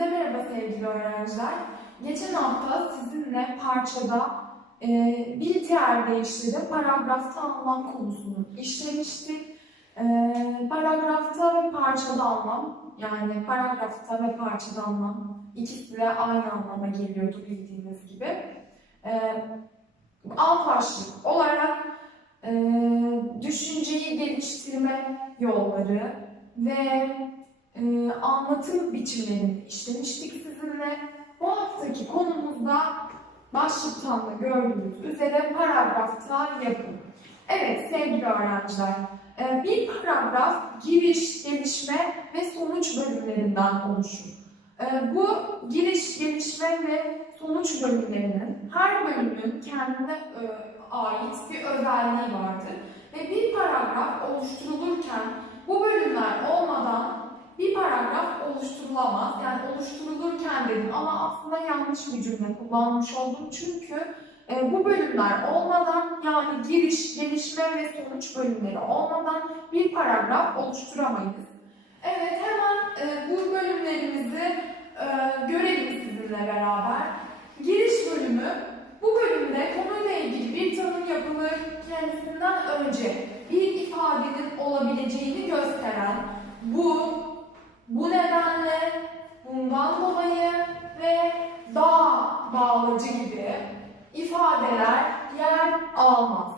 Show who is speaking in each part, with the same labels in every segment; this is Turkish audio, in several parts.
Speaker 1: Hepinize merhaba sevgili öğrenciler. Geçen hafta sizinle parçada e, bir diğer deyişle paragrafta anlam konusunu işlemiştik. E, paragrafta ve parçada anlam, yani paragrafta ve parçada anlam ikisi de aynı anlama geliyordu bildiğiniz gibi. E, alt başlık olarak e, düşünceyi geliştirme yolları ve e, anlatım biçimlerini işlemiştik sizinle. Bu haftaki konumuzda başlıktan da gördüğünüz üzere paragrafta yapım. Evet sevgili öğrenciler, e, bir paragraf giriş, gelişme ve sonuç bölümlerinden oluşur. E, bu giriş, gelişme ve sonuç bölümlerinin her bölümün kendine e, ait bir özelliği vardır. Ve bir paragraf oluşturulurken bu bölümler olmadan bir paragraf oluşturulamaz. Yani oluşturulurken dedim ama aslında yanlış bir cümle kullanmış oldum. Çünkü e, bu bölümler olmadan yani giriş, gelişme ve sonuç bölümleri olmadan bir paragraf oluşturamayız. Evet hemen e, bu bölümlerimizi e, görelim sizinle beraber. Giriş bölümü bu bölümde konuyla ilgili bir tanım yapılır. Kendisinden önce bir ifadenin olabileceğini gösteren bu, bundan dolayı ve daha bağlacı gibi ifadeler yer almaz.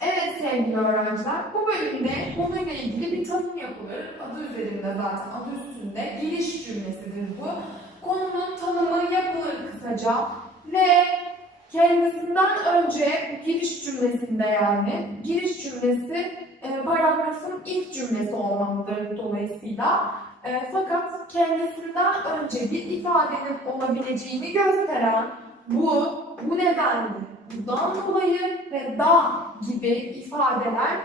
Speaker 1: Evet sevgili öğrenciler, bu bölümde konuyla ilgili bir tanım yapılır. Adı üzerinde zaten, adı üstünde. Giriş cümlesidir bu. Konunun tanımı yapılır kısaca ve kendisinden önce giriş cümlesinde yani, giriş cümlesi e, paragrafın ilk cümlesi olmalıdır dolayısıyla. E, fakat kendisinden önce bir ifadenin olabileceğini gösteren bu, bu nedenle, bundan dolayı ve da gibi ifadeler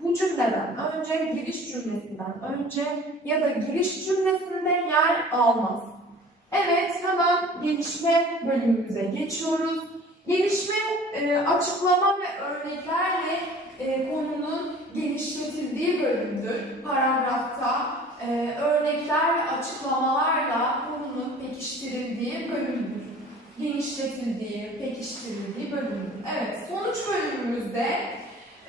Speaker 1: bu cümleden önce, giriş cümlesinden önce ya da giriş cümlesinde yer almaz. Evet, hemen gelişme bölümümüze geçiyoruz. Gelişme e, açıklama ve örneklerle e, konunun genişletildiği bölümdür. Paragrafta e, örnekler ve açıklamalarla konunun pekiştirildiği bölümdür. Genişletildiği, pekiştirildiği bölümdür. Evet, sonuç bölümümüzde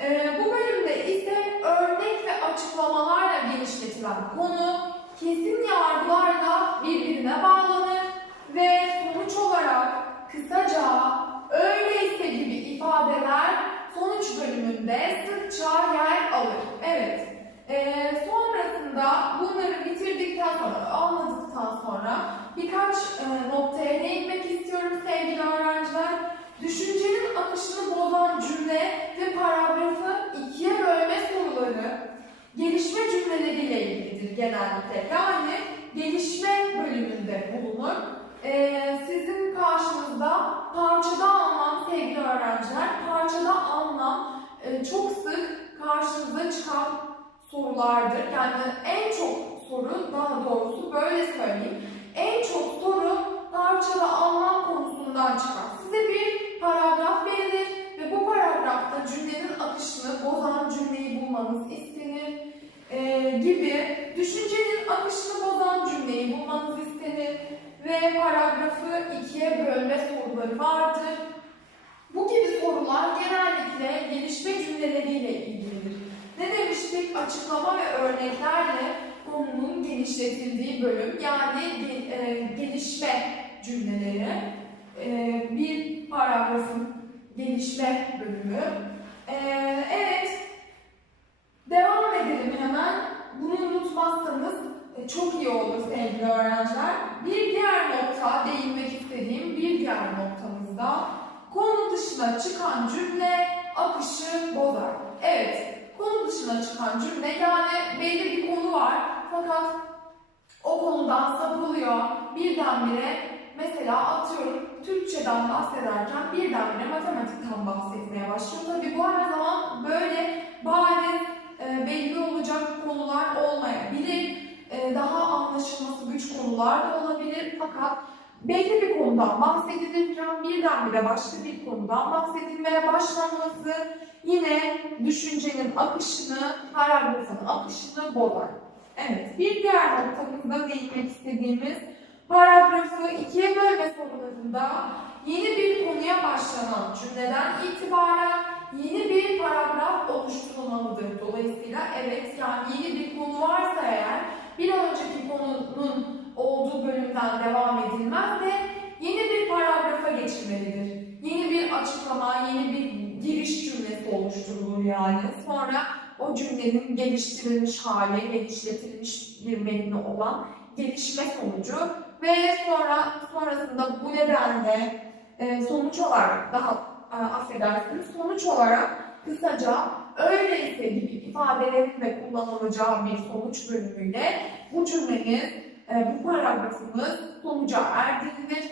Speaker 1: e, bu bölümde ise örnek ve açıklamalarla genişletilen konu kesin yargılarla birbirine bağlanır ve sonuç olarak kısaca öyleyse gibi ifadeler sonuç bölümünde sıkça yer alır. Evet. Ee, sonrasında bunları bitirdikten sonra, anladıktan sonra birkaç e, noktaya değinmek istiyorum sevgili öğrenciler. Düşüncenin akışını bozan cümle ve paragrafı ikiye bölme soruları gelişme cümleleriyle ilgilidir genellikle. Yani gelişme bölümünde bulunur. Ee, sizin karşınızda parçada anlam sevgili öğrenciler, parçada anlam e, çok sık karşınıza çıkan sorulardır. Yani en çok soru, daha doğrusu böyle söyleyeyim, en çok soru parçada anlam konusundan çıkar. Size bir paragraf verilir ve bu paragrafta cümlenin akışını bozan cümleyi bulmanız istenir e, gibi düşüncenin akışını bozan cümleyi bulmanız istenir ve paragrafı ikiye bölme soruları vardır. Bu gibi sorular genellikle gelişme cümleleriyle ilgilidir. Demiştik? Açıklama ve örneklerle konunun genişletildiği bölüm yani e, gelişme cümleleri e, bir paragrafın gelişme bölümü. E, evet, devam edelim hemen. Bunu unutmazsanız çok iyi olur sevgili öğrenciler. Bir diğer nokta, değinmek istediğim bir diğer noktamızda konu dışına çıkan cümle akışı bozar. Evet, konu dışına çıkan cümle yani belli bir konu var fakat o konudan sapılıyor birdenbire mesela atıyorum Türkçeden bahsederken birdenbire matematikten bahsetmeye başlıyor. Tabii bu her zaman böyle bariz e, belli olacak konular olmayabilir. E, daha anlaşılması güç konular da olabilir fakat belli bir konudan bahsedilirken birdenbire başka bir konudan bahsedilmeye başlanması yine düşüncenin akışını, paragrafın akışını bozar. Evet, bir diğer noktamızda değinmek istediğimiz paragrafı ikiye bölme sorularında yeni bir konuya başlanan cümleden itibaren yeni bir paragraf oluşturulmalıdır. Dolayısıyla evet yani yeni bir konu varsa eğer bir önceki konunun olduğu bölümden devam edilmez de yeni bir paragrafa geçilmelidir. Yeni bir açıklama, yeni bir giriş cümlesi oluşturulur yani. Sonra o cümlenin geliştirilmiş hali, genişletilmiş bir metni olan gelişme sonucu ve sonra sonrasında bu nedenle e, sonuç olarak daha e, affedersiniz sonuç olarak kısaca öyleyse gibi ifadelerin de kullanılacağı bir sonuç bölümüyle bu cümlemiz, e, bu paragrafımız sonuca erdirilir.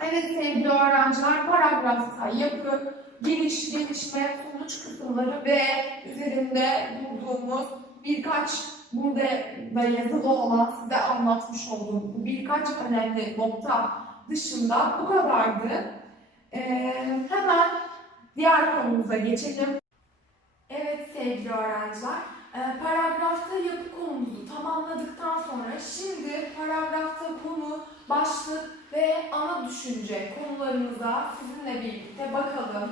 Speaker 1: Evet sevgili öğrenciler paragrafta yapı, giriş, gelişme, sonuç kısımları ve üzerinde bulduğumuz birkaç burada da yazılı olan size anlatmış olduğum bu birkaç önemli nokta dışında bu kadardı. Ee, hemen diğer konumuza geçelim. Evet sevgili öğrenciler, e, paragrafta yapı konumuzu tamamladıktan sonra şimdi paragrafta konu, başlık ve ana düşünce konularımıza sizinle birlikte bakalım.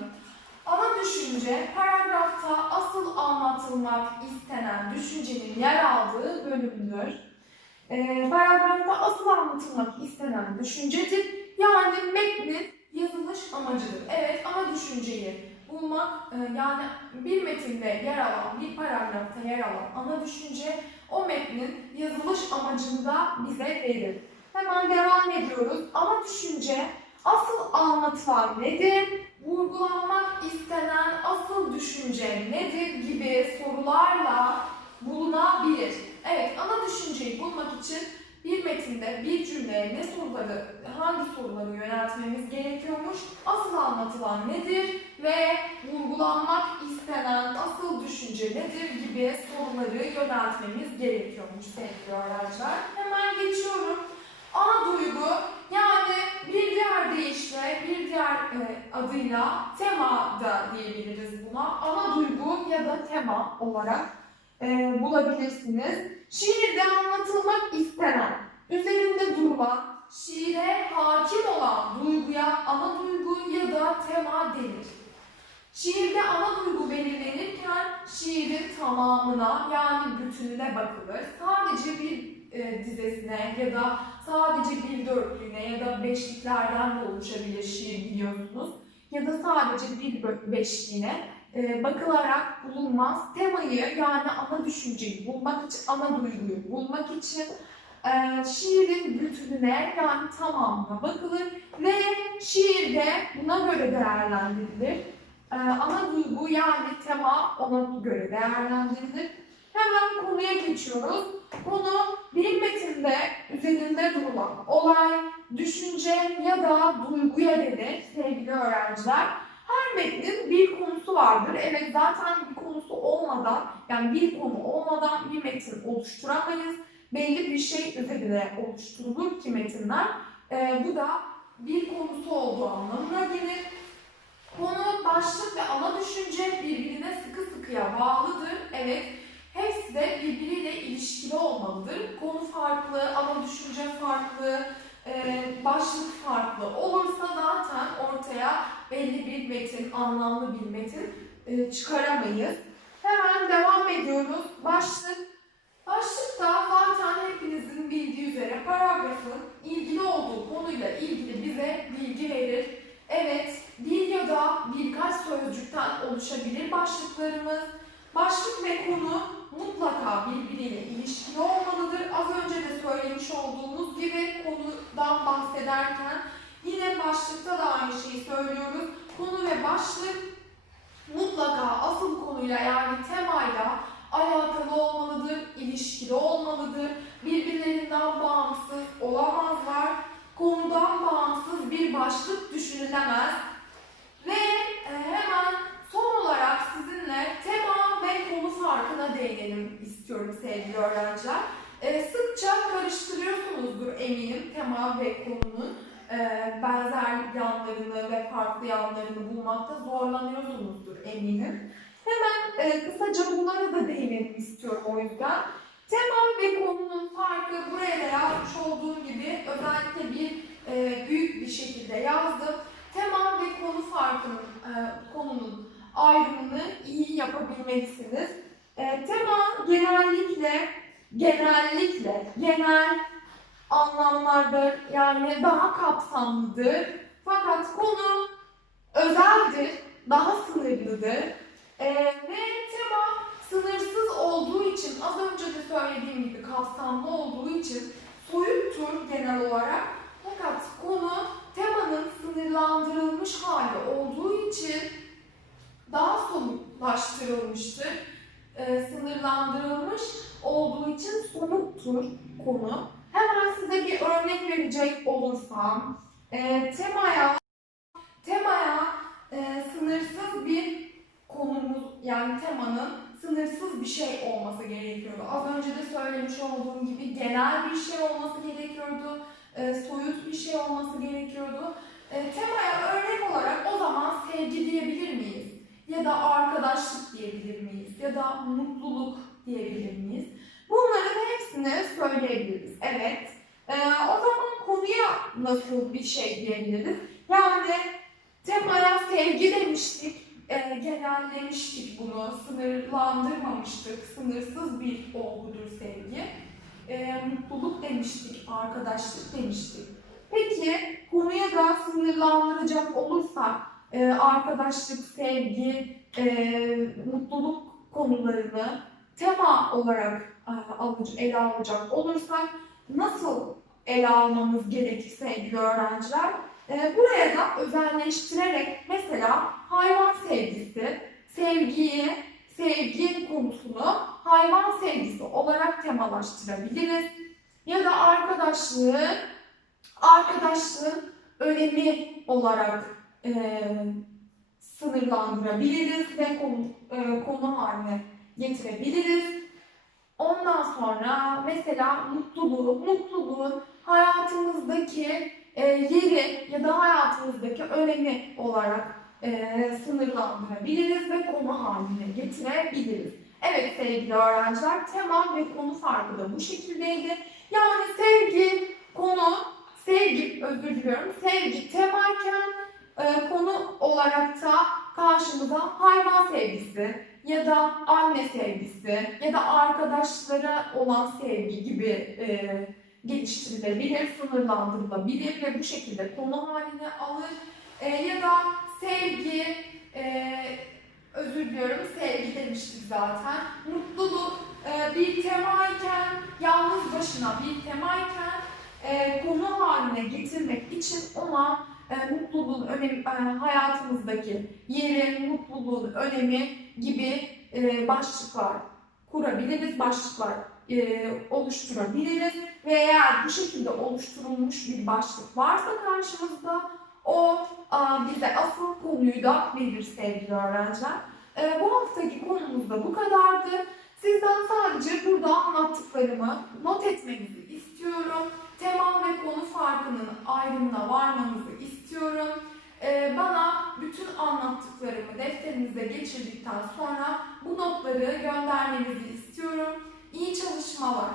Speaker 1: Ana düşünce paragrafta asıl anlatılmak istenen düşüncenin yer aldığı bölümdür. E, paragrafta asıl anlatılmak istenen düşüncedir. Yani metnin yazılış amacıdır. Evet ana düşünceyi bulmak e, yani bir metinde yer alan, bir paragrafta yer alan ana düşünce o metnin yazılış amacını da bize verir. Hemen devam ediyoruz. Ana düşünce asıl anlatılan nedir? Vurgulanmak istenen asıl düşünce nedir gibi sorularla bulunabilir. Evet, ana düşünceyi bulmak için bir metinde bir cümleye ne soruları, hangi soruları yöneltmemiz gerekiyormuş? Asıl anlatılan nedir ve vurgulanmak istenen asıl düşünce nedir gibi soruları yöneltmemiz gerekiyormuş sevgili öğrenciler. Hemen geçiyorum. Ana duygu yani bir diğer deyişle, bir diğer e, adıyla tema da diyebiliriz buna. Ana duygu ya da tema olarak e, bulabilirsiniz. Şiirde anlatılmak istenen, üzerinde durulan, şiire hakim olan duyguya ana duygu ya da tema denir. Şiirde ana duygu belirlenirken şiirin tamamına yani bütününe bakılır. Sadece ya da sadece bir dörtlüğüne ya da beşliklerden de oluşabilir şiir biliyorsunuz. Ya da sadece bir beşliğine e, bakılarak bulunmaz. Temayı yani ana düşünceyi bulmak için, ana duyguyu bulmak için e, şiirin bütününe yani tamamına bakılır ve şiirde buna göre değerlendirilir. E, ana duygu yani tema ona göre değerlendirilir. Hemen konuya geçiyoruz. Konu bir metinde üzerinde durulan olay, düşünce ya da duyguya denir sevgili öğrenciler. Her metnin bir konusu vardır. Evet zaten bir konusu olmadan yani bir konu olmadan bir metin oluşturamayız. Belli bir şey üzerine oluşturulur ki metinler. Ee, bu da bir konusu olduğu anlamına gelir. Konu, başlık ve ana düşünce birbirine sıkı sıkıya bağlıdır. Evet, hepsi de birbiriyle ilişkili olmalıdır. Konu farklı, ana düşünce farklı, e, başlık farklı olursa zaten ortaya belli bir metin, anlamlı bir metin e, çıkaramayız. Hemen devam ediyoruz. Başlık. Başlıkta zaten hepinizin bildiği üzere paragrafın ilgili olduğu konuyla ilgili bize bilgi verir. Evet, bir ya da birkaç sözcükten oluşabilir başlıklarımız. Başlık ve konu mutlaka birbiriyle ilişkili olmalıdır. Az önce de söylemiş olduğumuz gibi konudan bahsederken yine başlıkta da aynı şeyi söylüyoruz. Konu ve başlık mutlaka asıl konuyla yani temayla alakalı olmalıdır, ilişkili olmalıdır. Birbirlerinden bağımsız olamazlar. Konudan bağımsız bir başlık düşünülemez. Ve e, hemen son olarak sizinle tema ve konu farkına değinelim istiyorum sevgili öğrenciler. E, sıkça karıştırıyorsunuzdur eminim tema ve konunun e, benzer yanlarını ve farklı yanlarını bulmakta zorlanıyorsunuzdur eminim. Hemen e, kısaca bunlara da değinelim istiyorum o yüzden. Tema ve konunun farkı buraya da yazmış olduğum gibi özellikle bir e, büyük bir şekilde yazdım. Tema ve konu farkının, konunun ayrımını iyi yapabilmelisiniz. Tema genellikle, genellikle, genel anlamlardır. Yani daha kapsamlıdır. Fakat konu özeldir, daha sınırlıdır. Ee, ve tema sınırsız olduğu için, az önce de söylediğim gibi kapsamlı olduğu için soyuttur genel olarak. Fakat konu temanın sınırlandırılmış hali olduğu için daha somutlaştırılmıştır. Ee, sınırlandırılmış olduğu için somuttur konu. Örnek verecek olursam, e, temaya temaya e, sınırsız bir konumuz yani temanın sınırsız bir şey olması gerekiyordu. Az önce de söylemiş olduğum gibi genel bir şey olması gerekiyordu, e, soyut bir şey olması gerekiyordu. E, temaya örnek olarak o zaman sevgi diyebilir miyiz? Ya da arkadaşlık diyebilir miyiz? Ya da mutluluk diyebilir miyiz? Bunların hepsini söyleyebiliriz. Evet. E, o zaman konuya nasıl bir şey diyebiliriz? Yani temaya sevgi demiştik, e, genellemiştik bunu, sınırlandırmamıştık, sınırsız bir olgudur sevgi. E, mutluluk demiştik, arkadaşlık demiştik. Peki konuya da sınırlandıracak olursak, e, arkadaşlık, sevgi, e, mutluluk konularını tema olarak e, ele alacak olursak nasıl ele almamız gerekir sevgili öğrenciler? E, buraya da özelleştirerek mesela hayvan sevgisi, sevgiyi, sevgi konusunu hayvan sevgisi olarak temalaştırabiliriz. Ya da arkadaşlığı, arkadaşlığın önemi olarak e, sınırlandırabiliriz ve konu, e, konu haline getirebiliriz. Ondan sonra mesela mutluluğu, mutluluğun hayatımızdaki e, yeri ya da hayatımızdaki önemi olarak e, sınırlandırabiliriz ve konu haline getirebiliriz. Evet sevgili öğrenciler, tema ve konu farkı da bu şekildeydi. Yani sevgi, konu, sevgi, özür diliyorum, sevgi temayken e, konu olarak da karşımıza hayvan sevgisi ya da anne sevgisi ya da arkadaşlara olan sevgi gibi e, geliştirilebilir, sınırlandırılabilir ve bu şekilde konu haline alır. E, ya da sevgi, e, özür diliyorum sevgi demiştik zaten. Mutluluk e, bir temayken, yalnız başına bir temayken e, konu haline getirmek için ona e, mutluluğun önemi, e, hayatımızdaki yeri, mutluluğun önemi gibi e, başlıklar kurabiliriz, başlıklar e, oluşturabiliriz ve eğer bu şekilde oluşturulmuş bir başlık varsa karşımızda o a, bize asıl konuyu da verir sevgili öğrenciler. E, bu haftaki konumuz da bu kadardı. Sizden sadece burada anlattıklarımı not etmenizi istiyorum. Tema ve konu farkının ayrımına varmanızı istiyorum. Ee, bana bütün anlattıklarımı defterinize geçirdikten sonra bu notları göndermenizi istiyorum. İyi çalışmalar.